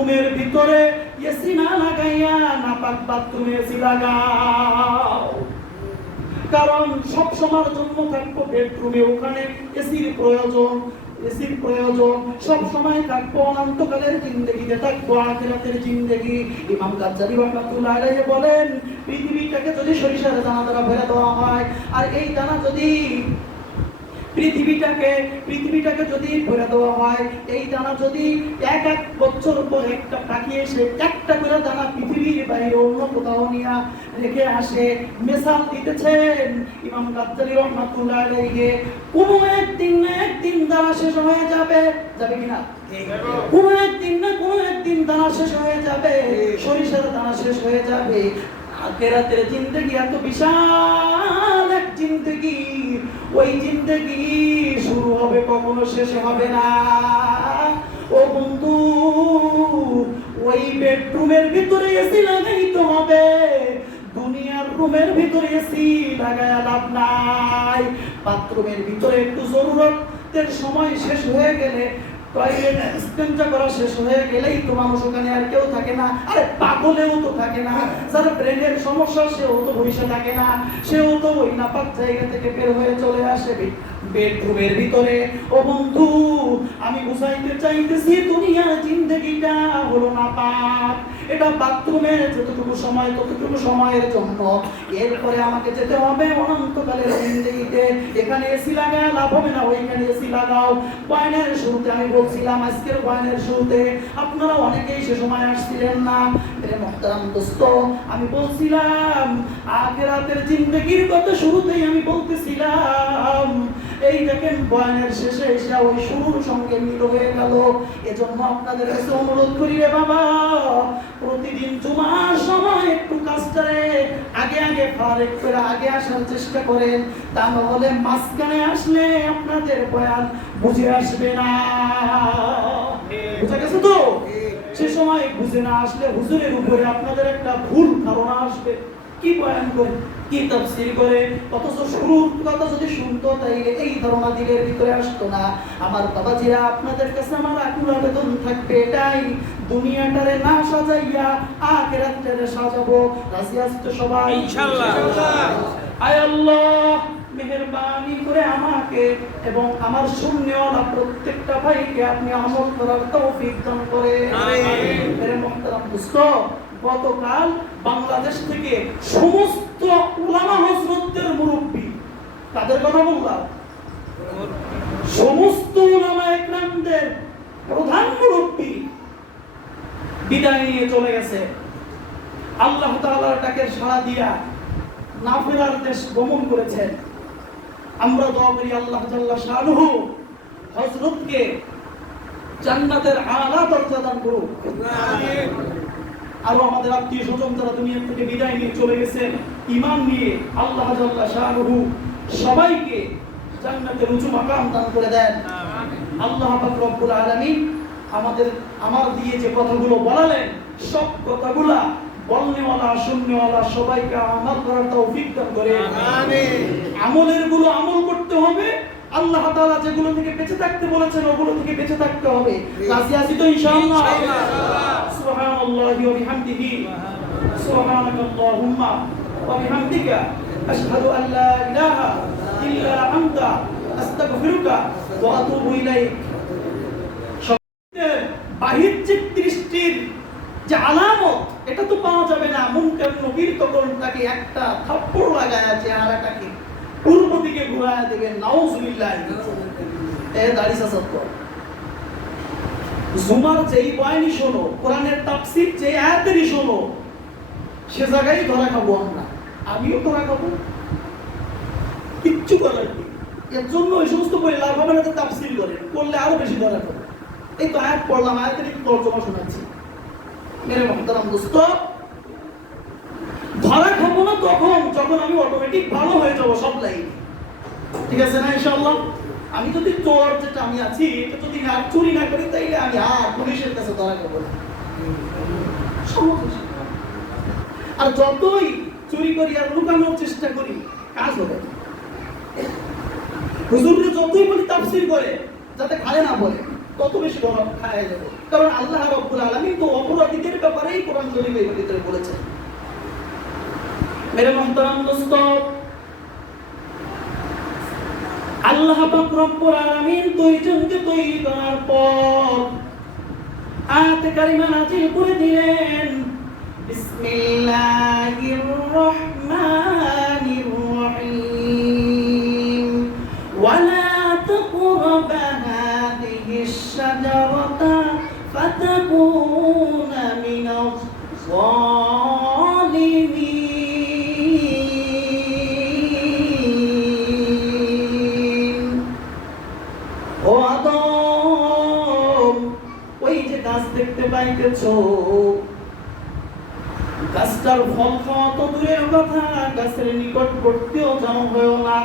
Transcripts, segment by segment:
বেডরুমের ভিতরে এসি না লাগাইয়া নাপাক বাথরুমে এসি লাগাও, কারণ সব সময়ের জন্য থাকবো বেডরুমে, ওখানে এসির প্রয়োজন, এসির প্রয়োজন সব সময় থাকবো, অনন্তকালের জিন্দেগিতে থাকবো, আখিরাতের জিন্দেগি। ইমাম গাজ্জালী রাহমাতুল্লাহ আলাইহি বলেন, পৃথিবীটাকে যদি সরিষার দানা দ্বারা ভরে দেওয়া হয়, আর এই দানা যদি পৃথিবীটাকে যদি ভরে দেওয়া হয়, এই দানা যদি এক বছর পর একটা পাখি এসে একটা করে দানা পৃথিবীর বাইরে অন্য কোথাও নিয়ে রেখে আসে, মিসাল দিতেছেন ইমাম গাজ্জালী রাহমাতুল্লাহ আলাইহি, কোনো একদিন না একদিন দানা শেষ হয়ে যাবে, যাবে কিনা? কোনো একদিন দানা শেষ হয়ে যাবে, সরিষার দানা শেষ হয়ে যাবে। আখিরাতের জিন্দেগি এত বিশাল এক জিন্দেগি, ওই জিন্দেগি শুরু হবে কখনো শেষ হবে না। ও বন্ধু, ওই বেডরুমের ভিতরে এসি লাগাইতে হবে, দুনিয়ার রুমের ভিতরে এসি লাগায়া লাভ নাই। বাথরুমের ভিতরে একটু জরুরতের সময় শেষ হয়ে গেলে, টয়লেট ইস্তেঞ্জা করা শেষ হয়ে গেলেই তো মানুষ ওখানে আর কেউ থাকে না। আরে পাগলেও তো থাকে না, যার ব্রেনের সমস্যা সেও তো বসে থাকে না, সেও তো ওই নাপাক জায়গা থেকে বের হয়ে চলে আসে বেডরুমের ভিতরে। ও বন্ধু, আমি বুঝাইতে চাইতেছি দুনিয়ার জিন্দেগিটা হলো নাপাক, এটা বাথরুমের যতটুকু সময় ততটুকু সময়ের জন্য, এরপরে আমাকে যেতে হবে অনন্তকালের জিন্দেগিতে। এখানে এসি লাগায় লাভ হবে না, ওইখানে এসি লাগাও। বয়ানের শুরুতে আমি বলছিলাম, আজকের বয়ানের শুরুতে আপনারা অনেকেই সে সময় আসছিলেন না। মুহতারাম দোস্ত, আমি বলছিলাম আখিরাতের জিন্দেগির কথা শুরুতেই আমি বলতেছিলাম, এই দেখেন বয়ানের শেষে এসে ওই শুরুর সঙ্গে মিল হয়ে গেল। এজন্য আপনাদের কাছে অনুরোধ করি রে বাবা, প্রতিদিন জুমার সময় একটু কাজটারে আগে ফারেক করে আগে আসার চেষ্টা করেন, তা নাহলে মাঝখানে আসলে আপনাদের বয়ান বুঝে আসবে না। বুঝা গেছে তো? সে সময় বুঝে না আসলে হুজুরের উপরে আপনাদের একটা ভুল ধারণা আসবে, কি বয়ান করে, কি তাফসীর করে, অথচ শুরুর কথা যদি শুনতো তাইলে এই ধারণা দিলের ভিতরে আসতো না। আমার বাবাজিরা, আপনাদের কাছে আমার আকুল আবেদন থাকবে এটাই, দুনিয়াটারে না সাজাইয়া আখিরাতটারে সাজাবো। রাজি আছি তো সবাই? ইনশাআল্লাহ। আয় আল্লাহ, মেহেরবানি করে আমাকে এবং আমার শূন্যওয়ালা প্রত্যেকটা ভাইকে আপনি আমল করার তৌফিক দান করেন। আমিন। মেরে মুহতারাম দোস্ত, গতকাল বাংলাদেশ থেকে সমস্ত উলামা হযরতদের মুরব্বি, তাদের কথা বললাম, সমস্ত উলামা একরামদের প্রধান মুরব্বি বিদায় নিয়ে চলে গেছে। আল্লাহ তাআলার ডাকের সাড়া দিয়া নাফিলার দেশ গমন করেছেন। আমরা দোয়া করি আল্লাহ জাল্লা শানুহু হযরতকে জান্নাতের আলা দরজা দান করুন। আমিন। আরো আমাদের আত্মীয় স্বজন যারা দুনিয়া থেকে বিদায় নিয়ে চলে গেছে ঈমান নিয়ে, আল্লাহ জাল্লা শানুহু সবাইকে জান্নাতের উঁচু মাকাম দান করে দেন। আমিন। আল্লাহ পাক রব্বুল আলামিন আমার দিয়ে যে কথাগুলো বলালেন, সব কথাগুলা বলনেওয়ালা শুননেওয়ালা সবাইকে আমল করার তৌফিক দান করেন। আমিন। আমলের গুলো আমল করতে হবে, আল্লাহ তাআলা যেগুলো থেকে বেঁচে থাকতে বলেছেন ওগুলো থেকে বেঁচে থাকতে হবে। রাজি আছি তো ইনশাআল্লাহ? সুবহানাল্লাহি ওয়া বিহামদিহি, সুবহানাকাল্লাহুম্মা ওয়া বিহামদিকা, আশহাদু আল লা ইলাহা ইল্লা আনতা, আস্তাগফিরুকা ওয়া আতুবু ইলাইক। বাহ্যিক দৃষ্টির যে আলামত, এটা তো পাওয়া যাবে না। মুনকার নবীর তখন তাকে একটা থাপ্পড় লাগায়া চেহারাটাকে পূর্ব দিকে ঘুরায়া দেবেন, নাউজুবিল্লাহ। এ দাড়িসা সত্য জুমার যেই বয়ানই শোনো, কোরআনের তাফসীর যে আয়াতেরই শোনো, সে জায়গায় ধরা খাবো আমরা, আমিও ধরা খাবো, কিচ্ছু করার নেই। এর জন্য ওই সমস্ত বই লাভ হবে না, তাফসীর করেন, করলে আরো বেশি ধরা খাবো। এই তো আয়াত পড়লাম, আয়াতের একটু তর্জমা শোনাচ্ছি। মেরে মুহতারাম দোস্ত, ধরা খাবো না তখন যখন আমি অটোমেটিক ভালো হয়ে যাবো সব লাইন, ঠিক আছে না ইনশাআল্লাহ? আমি যদি চোর যেটা আমি আছি, এটা যদি আর চুরি না করি, তাইলে আমি আর পুলিশের কাছে ধরা খাবো না। আর যতই চুরি করি আর লুকানোর চেষ্টা করি, কাজ হবে। হুজুরকে যতই বলি তাফসীর করে, যাতে খালে না বলে, তত বেশি গরম খায় দেবো। কারণ আল্লাহ রাব্বুল আলামিন তো অপরাধীদের ব্যাপারেই কোরআন শরীফের ভিতরে বলেছেন। মেরে মুহতারাম দোস্ত, আল্লাহ পাক রব্বুল আলামিন দুইজনকে তৈরি করার পর আয়াত কারিমা নাযিল করে দিলেন, বিসমিল্লাহির রহমানির রহিম, ওয়ালা তাকরাবা হাযিহিশ শাজারাতা ফাতাকুনা মিনাজ যালিমিন। ও আদম, ওই যে গাছ দেখতে পাইতেছো, গাছটার ফল খাওয়া তো দূরের কথা, গাছের নিকটবর্তীও যেন হয়েও না।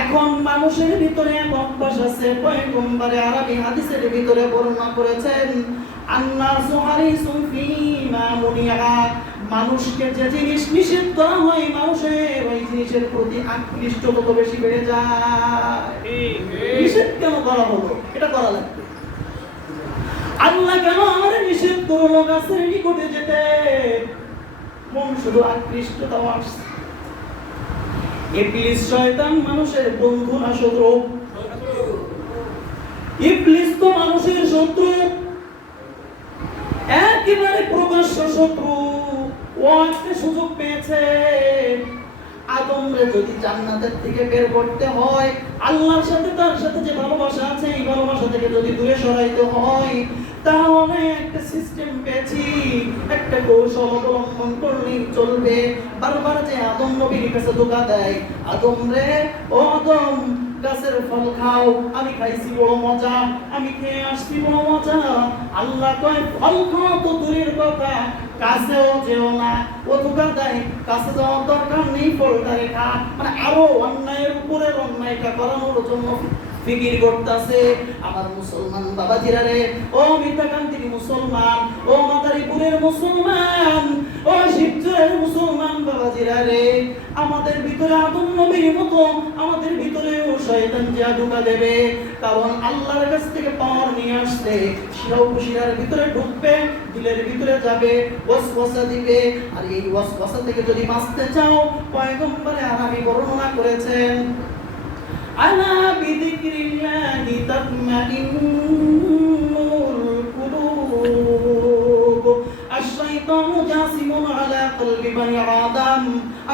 এখন মানুষের ভিতরে এক অভ্যাস আছে, পয়গম্বরে আরবি হাদিসের ভিতরে বর্ণনা করেছেন, আন্নাসু হারিসুন ফীমা মুনিআ, মানুষকে যে জিনিস নিষেধ করা হয় মানুষের ওই জিনিসের প্রতি আকৃষ্ট তত বেশি বেড়ে যায়। নিষেধ কেন করা হলো? এটা করা লাগবে। আল্লাহ কেন আমাদের নিষেধ করলো গাছের নিকটে যেতে? মন শুধু আকৃষ্টতা আসছে। ইবলিস শয়তান মানুষের বন্ধু না শত্রু? ইবলিস তো মানুষের শত্রু, একেবারে প্রকাশ্য শত্রু। ও একটা সুযোগ পেয়েছে, আদমরে যদি জান্নাতের থেকে বের করতে হয়, আল্লাহর সাথে তার সাথে যে ভালোবাসা আছে এই ভালোবাসা থেকে যদি দূরে সরাইতে হয়, তাহলে একটা সিস্টেম পেয়েছি, একটা কৌশল অবলম্বন করলেই চলবে। বারবার যে আদম নবীর কাছে ধোঁকা দেয়, আদম রে, ও আদম গাছের ফল খাও, আমি খাইছি বড় মজা, আমি খেয়ে আসছি বড় মজা। আল্লাহ কয় ফল খাওয়া তো দূরের কথা, কাছেও যেও না। ও ধোঁকা দেয়, কাছে যাওয়ার দরকার নেই, ফলটা রেখা। মানে আরো অন্যায়ের উপরে অন্যায়টা করানোর জন্য ফিকির করতেছে। আমার মুসলমান বাবাজিরা রে, ও মিতাকান্তির মুসলমান, ও মাদারীপুরের মুসলমান, ও শিবচরের মুসলমান বাবাজিরা রে, আমাদের ভিতরে আদম নবীর মতো আমাদের ভিতরেও শয়তান যা ঢোকা দেবে। কারণ আল্লাহর কাছ থেকে পাওয়ার নিয়ে আসলে শিরার ভিতরে ঢুকবে, দিলের ভিতরে যাবে, ওয়াসওয়াসা দিবে। আর এই ওয়াসওয়াসা থেকে যদি বাঁচতে চাও, পয়গম্বরে আরবি বর্ণনা করেছেন, আলা বিযিকরিল্লাহি তাতমাইন্নুল কুলুব, আশ-শাইতানু জাসিমুন আলা কলবি বনি আদম,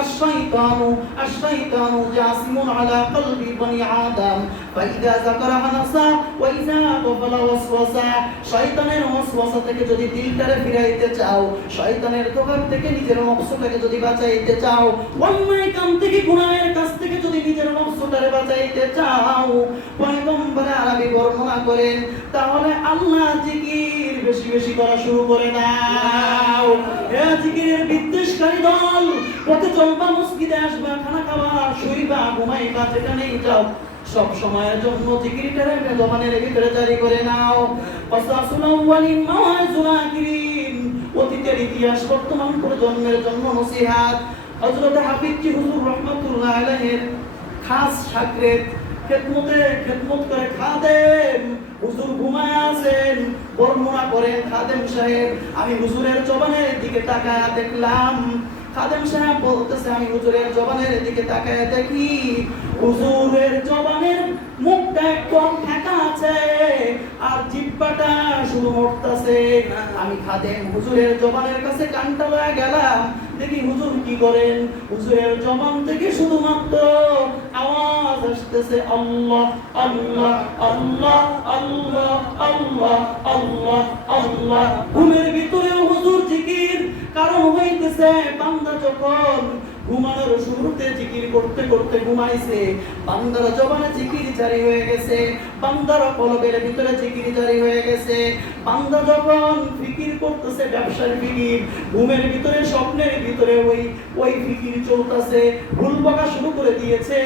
আশ-শাইতানু জাসিমুন আলা কলবি বনি আদম, ফাইযা যাকারা নাসা ওয়া ইযা গাফালা ওয়াসওয়াসা। শয়তানের ওয়াসওয়াসা থেকে যদি দিলটারে ফিরাইতে চাও, শয়তানের ধোঁকা থেকে নিজের নফসটাকে যদি বাঁচাইতে চাও, অন্যায় কাম থেকে গুনাহের কাছ থেকে যদি নিজের নফসটারে বাঁচাইতে চাও, পয়গম্বরে আরবি বর্ণনা করেন, তাহলে আল্লাহর জিকির বেশি বেশি করা শুরু করে দাও। এ জিকিরের বিদ্বেষকারী দল, পথে চলবা, মসজিদে আসবা, খানা খাবা, শুইবা, ঘুমাইবা, যেখানেই যাও, সব সময়ের জন্য জিকিরটারে জবানের ভিতরে জারি করে নাও। ওয়াসাসুল আউয়ালিন মাওয়াইজুল আখিরিন, অতীতের ইতিহাস বর্তমান প্রজন্মের জন্য নসিহত। হযরত হাফিজ হুজুর রাহমাতুল্লাহ আলাইহির খাস শাগরেদ, খেদমত করে খাদেম হুজুর ঘুমায় আছেন, বর্ণনা করেন খাদেম সাহেব, আমি হুজুরের জবানের দিকে তাকায়া দেখলাম। খাদেম সাহেব বলতেছে, আমি হুজুরের জবানের দিকে তাকায়া দেখি হুজুরের জবানের মুখটা একদম ফাঁকা আছে আর জিহ্বাটা শুধু মরতাছে। আমি খাদেম হুজুরের জবানের কাছে কানটা লয়ে গেলাম, দেখি হুজুর কি করেন, হুজুরের জবান থেকে শুধুমাত্র আওয়াজ আসতেছে, আল্লাহ আল্লাহ আল্লাহ আল্লাহ আল্লাহ আল্লাহ আল্লাহ। ঘুমের ভিতরেও হুজুর জিকির, কারণ হইতেছে বান্দা যখন ঘুমানোর শুরুতে জিকির করতে করতে ঘুমাইছে, বান্দার জবানে জিকির জারি হয়ে গেছে, বান্দার কলবের ভিতরে জিকির জারি হয়ে গেছে। বান্দা যখন ফিকির করতেছে, ব্যবসার ফিকির, ঘুমের ভিতরে স্বপ্নের ভিতরে ওই ফিকির চলতেছে, ভুল বকা শুরু করে দিয়েছে।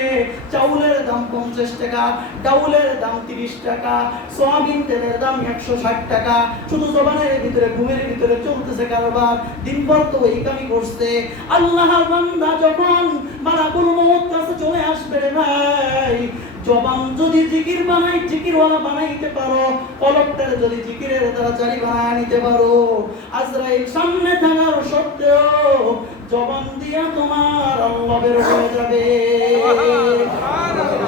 চাউলের দাম 50 টাকা, ডাউলের দাম 30 টাকা, সয়াবিন তেলের দাম 160 টাকা, শুধু জবানের ভিতরে ঘুমের ভিতরে চলতেছে কারবার। দিনভর তো ওই কামই করছে। আল্লাহর বান্দা যখন মালাকুল মউত কাছে চলে আসবে রে ভাই, জবান যদি জিকির বানাই, জিকিরওয়ালা বানাইতে পারো, কলবটা যদি জিকিরের দ্বারা জারি বানায় নিতে পারো, আজরাইল সামনে থাকার সত্ত্বেও জবান দিয়া তোমার আল্লাহ বের হয়ে যাবে।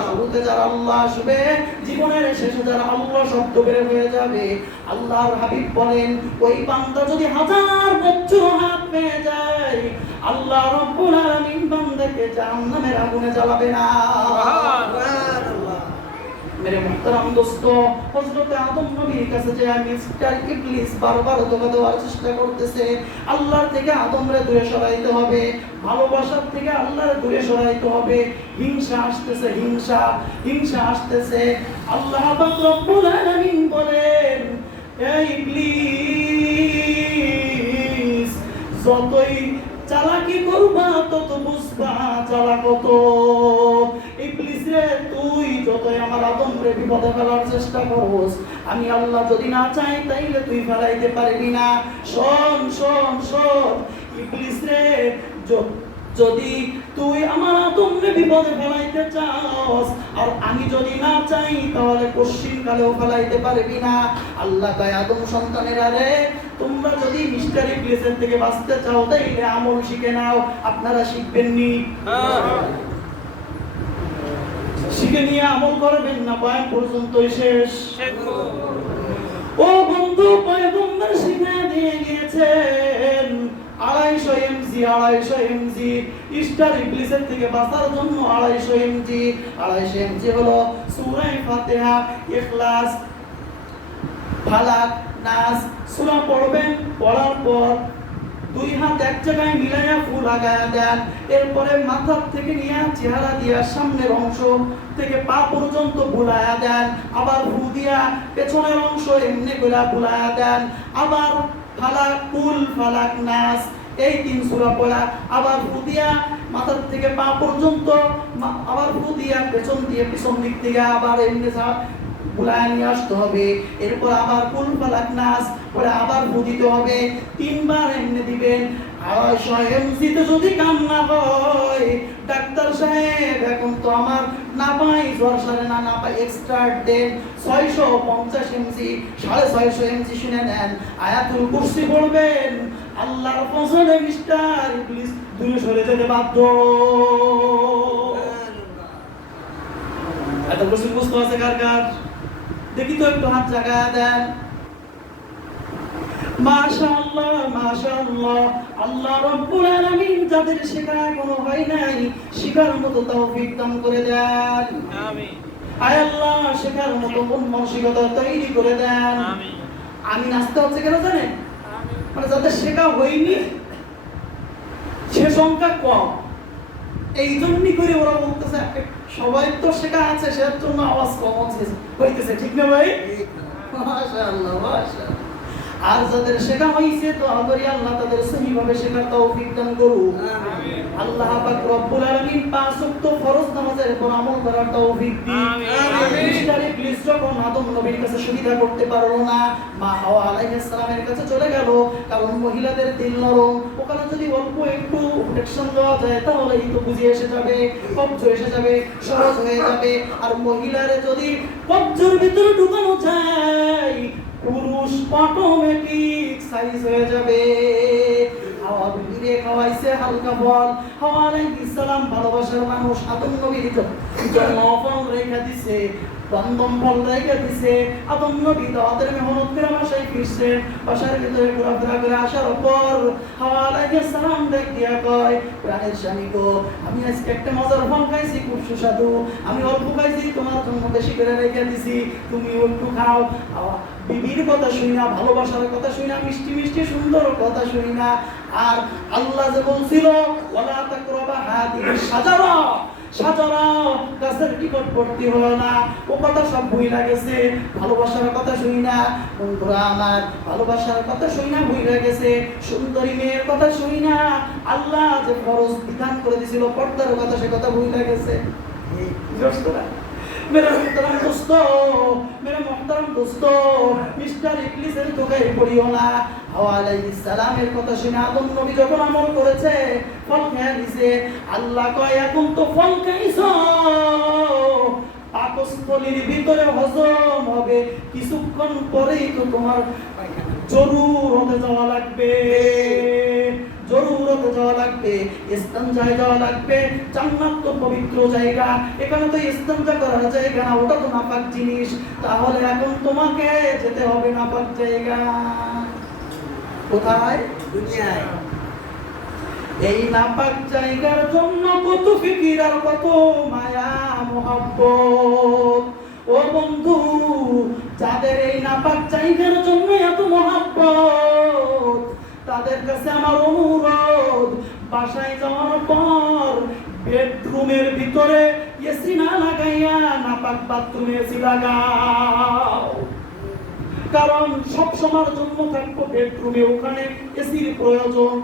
শুরুতে যারা আল্লাহ আসবে, জীবনের শেষে যারা আল্লাহ শব্দ বের হয়ে যাবে। আল্লাহর হাবিব বলেন, ওই বান্দা যদি 1000 বছর হাত পেয়ে যায়, আল্লাহ রাব্বুল আলামিন বান্দাকে জাহান্নামের আগুনে জ্বালাবে না। मेरे मुहतरम दोस्तों, হযরত আদম নবীর কাছে যে মিস্টার ইবলিস বারবার ধোঁকা দেওয়ার চেষ্টা করতেছে। আল্লাহর থেকে আদমরে দূরে সরাইতে হবে, ভালোবাসার থেকে আল্লাহর দূরে সরাইতে হবে। হিংসা আসতেছে, হিংসা আসতেছে। আল্লাহ পাক রব্বুল আলামিন বলেন, এই ইবলিস, যতই চালাকি করবা তত বুঝবা জ্বালা কত। ইবলিস রে, তুই যতই আমার আদমরে বিপদে ফেলার চেষ্টা করস, আমি আল্লাহ যদি না চাই তাইলে তুই ফেলাইতে পারবি না। শোন শোন শোন ইবলিস রে, যদি তুই আমার আদমরে বিপদে ফেলাইতে চাস আর আমি যদি না চাই, তাহলে কোশ্চিন কালেও ফেলাইতে পারবি না। আল্লাহ কয়, আদম সন্তানেরা রে, তোমরা যদি মিস্টার ইবলিসের থেকে বাঁচতে চাও তাইলে আমল শিখে নাও। আপনারা শিখবেন নি? শিখে নিয়ে আমল করবেন না, বয়ান পর্যন্তই শেষ। ও বন্ধু, পয়গম্বর শিখা দিয়ে গিয়েছেন 250 mg মিস্টার ইবলিসের থেকে বাঁচার জন্য 250 mg হলো সূরা ফাতিহা, ইখলাস, ফালাক, নাস সূরা পড়বেন। পড়ার পর 2 হাত এক জায়গায় মিলাইয়া ফুল লাগায়া দেন। এরপরে মাথার থেকে নিয়ে চেহারা দিয়া সামনের অংশ থেকে পা পর্যন্ত বুলায়া দেন। আবার ফু দিয়া পেছনের অংশ এমনি করে বুলায়া দেন। আবার ফালাক, কুল, ফালাক, নাস এই 3 সূরা পড়া। আবার ফু দিয়া মাথার থেকে পা পর্যন্ত, আবার ফু দিয়া পেছন দিক থেকে আবার এমনি বুলায় নিয়ে আসতে হবে। এরপর আবার কুল, ফালাক, নাস পরে আবার ফু দিতে হবে। 3 বার এমনি দিবেন। 250 mg যদি কাম না হয়, ডাক্তার সাহেব এখন তো আমার না পাই, জ্বর সারে না পাই, এক্সট্রা দেন। 650 mg, 650 mg শুনে নেন। আয়াতুল কুরসি পড়বেন। আল্লাহর ফজলে মিস্টার ইবলিস দূরে সরে যেতে বাধ্য। আয়াতুল কুরসি বুঝতে আছে কার কার? দেখি তো একটু হাত জাগায়া দেন। মাশাআল্লাহ মাশাআল্লাহ। আল্লাহ রাব্বুল আলামিন যাদের শেখা এখনো হয় নাই, শেখার মতো তৌফিক দান করে দেন। আমিন। আয় আল্লাহ, শেখার মতো মন মানসিকতা তৈরি করে দেন। আমিন। আমি নাচতে হচ্ছে কেন জানেন? মানে যাদের শেখা হয়নি সে সংখ্যা কম, এই জন্যই করে ওরা বলতেছে সবাই তো শেখা আছে, সের জন্য আওয়াজ কম হইতেছে। ঠিক না ভাই? মাশাআল্লাহ মাশাআল্লাহ। আর যাদের শেখা হইছে তো আল্লাহ তাদের সহিভাবে শেখার তৌফিক দান করুন। আমিন। আল্লাহ পাক রব্বুল আলামিন 5 ওয়াক্ত ফরজ নামাজের উপর আমল করার তৌফিক দিন। আমিন। মিস্টার ইবলিস যখন আদম নবীর কাছে সুবিধা করতে পারলো না, মা হাওয়া আলাইহিস সালামের কাছে চলে গেল। কারণ মহিলাদের দিল নরম, ওখানে যদি অল্প একটু প্রোটেকশন দেওয়া যায় তাহলেই তো বুঝে এসে যাবে, কবজ এসে যাবে, সহজ হয়ে যাবে। আর মহিলারে যদি কবজের ভিতরে ঢুকানো যায়, পুরুষ অটোমেটিক সাইজ হয়ে যাবে। হাওয়া বিবিরে খাওয়াইছে হালকা ফল। হাওয়া আলাইহিস সালাম ভালোবাসার মানুষ, আদম নবীর জন্য ফল রেখে দিছে, দমদম ফল রেখে দিছে। আদম নবী দাওয়াতের মেহনত করে বাসায় ফিরছেন। বাসার ভিতরে ঘোরাফেরা করে আসার পর হাওয়া আলাইহিস সালাম দেখিয়া কয়, প্রাণের স্বামী গো, আমি আজকে একটা মজার ফল খাইছি, খুব সুস্বাদু। আমি অল্প খাইছি, তোমার জন্য বেশি করে রেখে দিছি, তুমি একটু খাও। বিবির কথা শুনি না, ভালোবাসার কথা শুনি না, মিষ্টি মিষ্টি সুন্দর কথা শুনি না। আর আল্লাহ যে বলছিল ওয়ালা তাকরাবা হাদিহিস শাজারা, শাজারা গাছের নিকটবর্তী হলো না, ও কথা সব ভুইলা গেছে। ভালোবাসার কথা শুনি না বন্ধুরা আমার, ভালোবাসার কথা শুনি না ভুইলা গেছে। সুন্দরী মেয়ের কথা শুনি না, আল্লাহ যে ফরজ বিধান করে দিয়েছিল পর্দার কথা, সে কথা ভুইলা গেছে। मेरा मोहतरम दोस्तों, मिस्टर ইবলিসের ধোঁকায় পড়িও না। হাওয়া আলাইহিস সালামের কথা শুনে আদম নবী যখন আমল করেছে, ফল খেয়ে দিছে। আল্লাহ কয়, এখন তো ফল খাইছো, পাকস্থলীর ভিতরে হজম হবে, কিছুক্ষণ পরেই তো তোমার জরুরতে যাওয়া লাগবে, জরুরতে যাওয়া লাগবে, ইস্তেঞ্জায় যাওয়া লাগবে। জান্নাত তো পবিত্র জায়গা, এখানে তো ইস্তেঞ্জা করার জায়গা না, ওটা তো নাপাক জিনিস। তাহলে এখন তোমাকে যেতে হবে নাপাক জায়গা। কোথায়? দুনিয়ায়। এই নাপাক জায়গার জন্য কত ফিকির আর কত মায়া মহব্বত। ও বন্ধু, যাদের এই নাপাক জায়গার জন্য এত মহব্বত, তাদের কাছে আমার অনুরোধ, বাসায় যাওয়ার পর বেডরুমের ভিতরে এসি না লাগাইয়া নাপাক বাথরুমে এসি লাগাও। কারণ সব সময়ের জন্য থাকবো বেডরুমে, ওখানে এসির প্রয়োজন,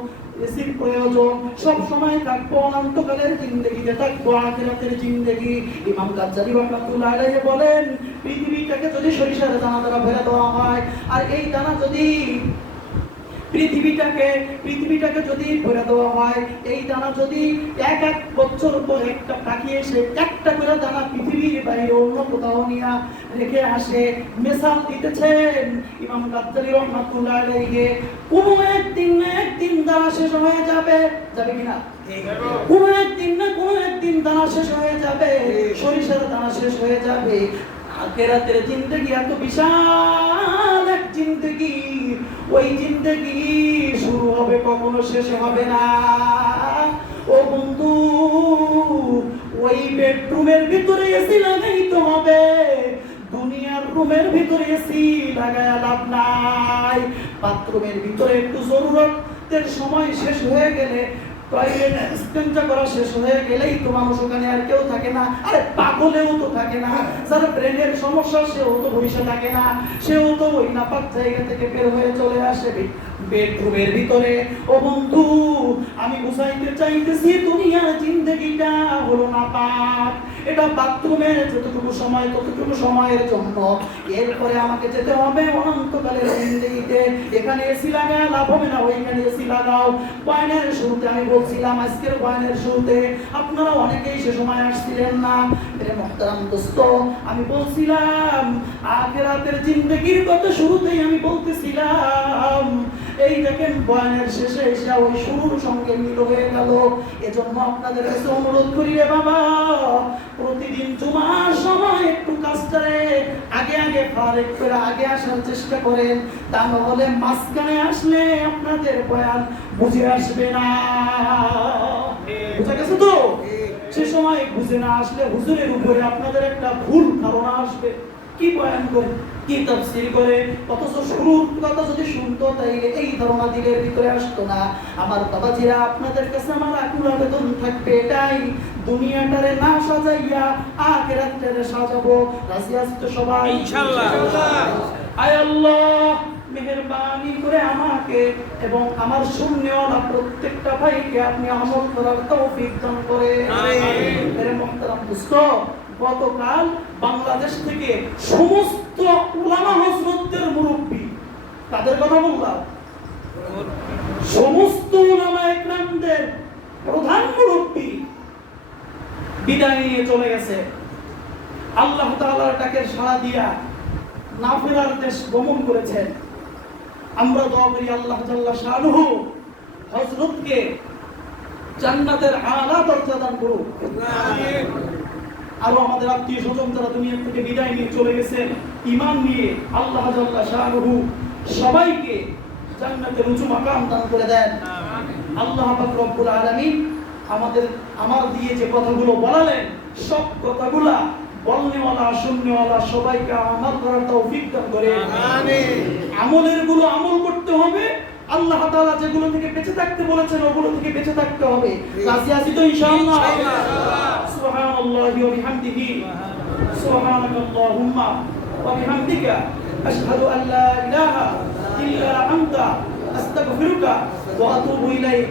এসির প্রয়োজন সব সময় থাকবো। অনন্তকালের জিন্দেগিতে থাকবো, আখিরাতের জিন্দেগি। ইমাম গাজ্জালী রাহমাতুল্লাহ আলাইহি বলেন, পৃথিবীটাকে যদি সরিষার দানা দ্বারা ভরে দেওয়া হয়, আর এই দানা যদি পৃথিবীটাকে যদি ভরে দেওয়া হয়, এই দানা যদি এক বছর পর একটা পাখি এসে একটা করে দানা পৃথিবীর বাইরে অন্য কোথাও নিয়ে রেখে আসে। মিসাল দিতেছেন ইমাম গাজ্জালী রাহমাতুল্লাহ আলাইহি, কোনো একদিন না একদিন দানা শেষ হয়ে যাবে, যাবে কিনা? কোনো একদিন না কোনো একদিন দানা শেষ হয়ে যাবে, সরিষার দানা শেষ হয়ে যাবে। আখিরাতের জিন্দেগি এত বিশাল এক জিন্দেগি, ওই জিন্দেগি শুরু হবে কখনো শেষ হবে না। ও বন্ধু, ওই বেডরুমের ভিতরে এসি লাগাইতে হবে, দুনিয়ার রুমের ভিতরে এসি লাগায়া লাভ নাই। বাথরুমের ভিতরে একটু জরুরতের সময় শেষ হয়ে গেলে, টয়লেট ইস্তেঞ্জা করা শেষ হয়ে গেলেই তো মানুষ ওখানে আর কেউ থাকে না। আরে পাগলেও তো থাকে না, যার ব্রেনের সমস্যা সেও তো বসে থাকে না, সেও তো ওই নাপাক জায়গা থেকে বের হয়ে চলে আসে বেডরুমের ভিতরে। ও বন্ধু, আমি বুঝাইতে চাইতেছি দুনিয়ার জিন্দেগিটা হলো নাপাক। এটা বাথরুমের যতটুকু সময় ততটুকু সময়ের জন্য, এরপরে আমাকে যেতে হবে অনন্তকালের জিন্দেগিতে। এখানে এসি লাগায় লাভ হবে না, ওইখানে এসি লাগাও। বয়ানের শুরুতে আমি বলছিলাম, আজকের বয়ানের শুরুতে আপনারা অনেকেই সে সময় আসছিলেন না। মেরে মুহতারাম দোস্ত, আমি বলছিলাম আখিরাতের জিন্দেগির কথা শুরুতেই আমি বলতেছিলাম। এই দেখেন বয়ানের শেষে এসে ওই শুরুর সঙ্গে মিল হয়ে গেল। এজন্য আপনাদের কাছে অনুরোধ করি, রে বাবা, প্রতিদিন জুমার সময় একটু কাজটারে আগে আগে ফারেক করে আগে আসার চেষ্টা করেন, তা নাহলে মাঝখানে আসলে আপনাদের বয়ান বুঝে আসবে না। বুঝা গেছে তো? সে সময় বুঝে না আসলে হুজুরের উপরে আপনাদের একটা ভুল ধারণা আসবে, কি বয়ান করে কি তাফসীর করে, অথচ শুরুর কথা যদি শুনতো তাইলে এই ধারণা দিলের ভিতরে আসতো না। আমার বাবাজিরা, আপনাদের কাছে আমার আকুল আবেদন থাকবে এটাই, দুনিয়াটারে না সাজাইয়া আখিরাতটারে সাজাবো। রাজি আছি তো সবাই? ইনশাআল্লাহ। আয় আল্লাহ, মেহেরবানি করে আমাকে এবং আমার শূন্যওয়ালা প্রত্যেকটা ভাইকে আপনি আমল করার তৌফিক দান করেন। আমিন। মেরে মুহতারাম দোস্ত, গতকাল বাংলাদেশ থেকে সমস্ত উলামা হযরতদের মুরব্বি, তাদের কথা বললাম, সমস্ত উলামা একরামদের প্রধান মুরব্বি বিদায় নিয়ে চলে গেছে। আল্লাহ তাআলার ডাকের সাড়া দিয়া নাফেরার দেশ গমন করেছেন। আমরা দোয়া করি আল্লাহ জাল্লা শানুহু হযরতকে জান্নাতের আলা দরজা দান করুন। আমিন। আর আমাদের আত্মীয় স্বজন যারা দুনিয়া থেকে বিদায় নিয়ে চলে গেছে ঈমান নিয়ে, আল্লাহ জাল্লা শানুহু সবাইকে জান্নাতের উঁচু মাকাম দান করে দেন। আমিন। আল্লাহ পাক রব্বুল আলামিন আমার দিয়ে যে কথাগুলো বলালেন, সব কথাগুলা বলনেওয়ালা শুননেওয়ালা সবাইকে আমল করার তৌফিক দান করেন। আমিন। আমলের গুলো আমল করতে হবে, আল্লাহ তাআলা যেগুলো থেকে বেঁচে থাকতে বলেছেন ওগুলো থেকে বেঁচে থাকতে হবে। রাজি আছি তো ইনশাআল্লাহ? সুবহানাল্লাহি ওয়া বিহামদিহি, সুবহানাকাল্লাহুম্মা ওয়া বিহামদিকা, আশহাদু আল্লা ইলাহা ইল্লা আনতা, আস্তাগফিরুকা ওয়া আতুবু ইলাইক।